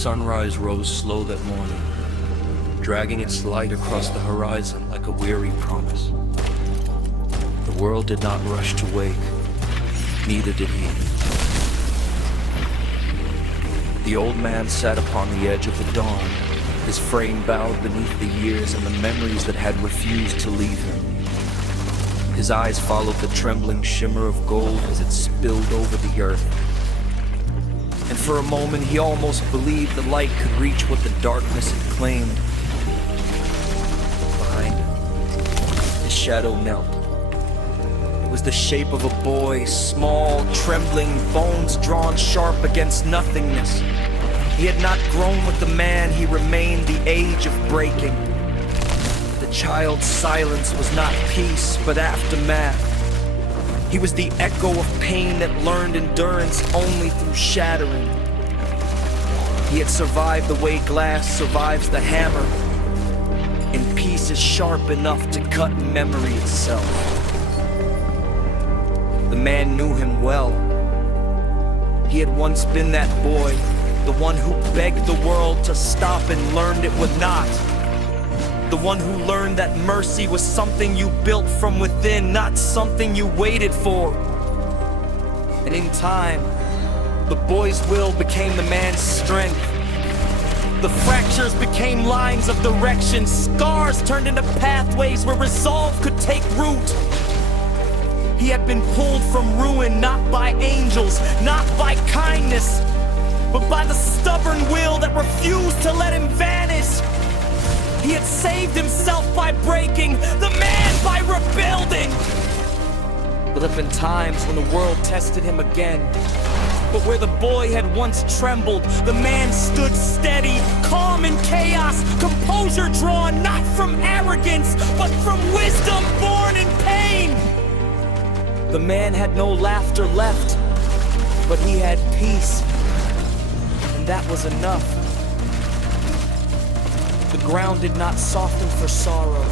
sunrise rose slow that morning, dragging its light across the horizon like a weary promise. The world did not rush to wake, neither did he. The old man sat upon the edge of the dawn, his frame bowed beneath the years and the memories that had refused to leave him. His eyes followed the trembling shimmer of gold as it spilled over the earth. And for a moment he almost believed the light could reach what the darkness had claimed. Behind him, his shadow knelt. It was the shape of a boy, small, trembling, bones drawn sharp against nothingness. He had not grown with the man, he remained the age of breaking. The child's silence was not peace, but aftermath. He was the echo of pain that learned endurance only through shattering. He had survived the way glass survives the hammer, in pieces sharp enough to cut memory itself. The man knew him well. He had once been that boy, the one who begged the world to stop and learned it would not. The one who learned that mercy was something you built from within, not something you waited for. And in time, the boy's will became the man's strength. The fractures became lines of direction. Scars turned into pathways where resolve could take root. He had been pulled from ruin, not by angels, not by kindness, but by the stubborn will that refused to let him vanish. He had saved himself by breaking, the man by rebuilding. But there have been times when the world tested him again. But where the boy had once trembled, the man stood steady, calm in chaos, composure drawn not from arrogance, but from wisdom born in pain. The man had no laughter left, but he had peace. And that was enough. The ground did not soften for sorrow.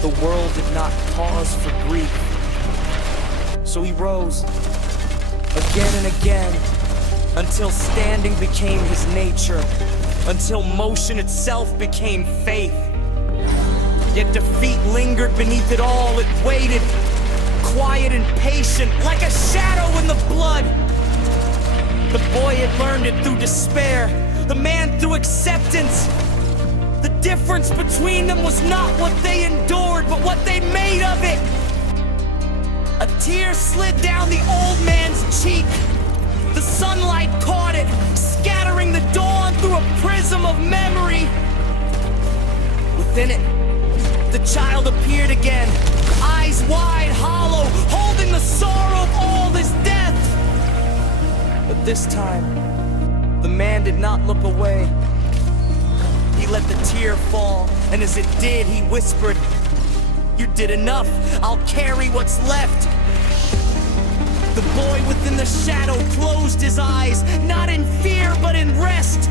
The world did not pause for grief. So he rose, again and again, until standing became his nature, until motion itself became faith. Yet defeat lingered beneath it all. It waited, quiet and patient, like a shadow in the blood. The boy had learned it through despair, the man through acceptance. The difference between them was not what they endured, but what they made of it. A tear slid down the old man's cheek. The sunlight caught it, scattering the dawn through a prism of memory. Within it, the child appeared again, eyes wide, hollow, holding the sorrow of all this death. But this time, the man did not look away. He let the tear fall, and as it did, he whispered, "You did enough. I'll carry what's left." The boy within the shadow closed his eyes, not in fear, but in rest.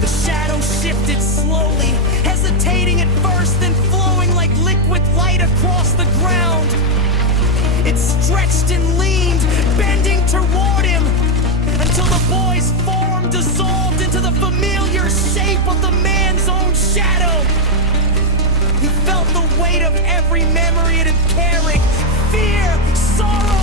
The shadow shifted slowly, hesitating at first, then flowing like liquid light across the ground. It stretched and leaned, bending toward him, until the boy's form dissolved into the familiar shape of the man's own shadow. He felt the weight of every memory it had carried, fear, sorrow,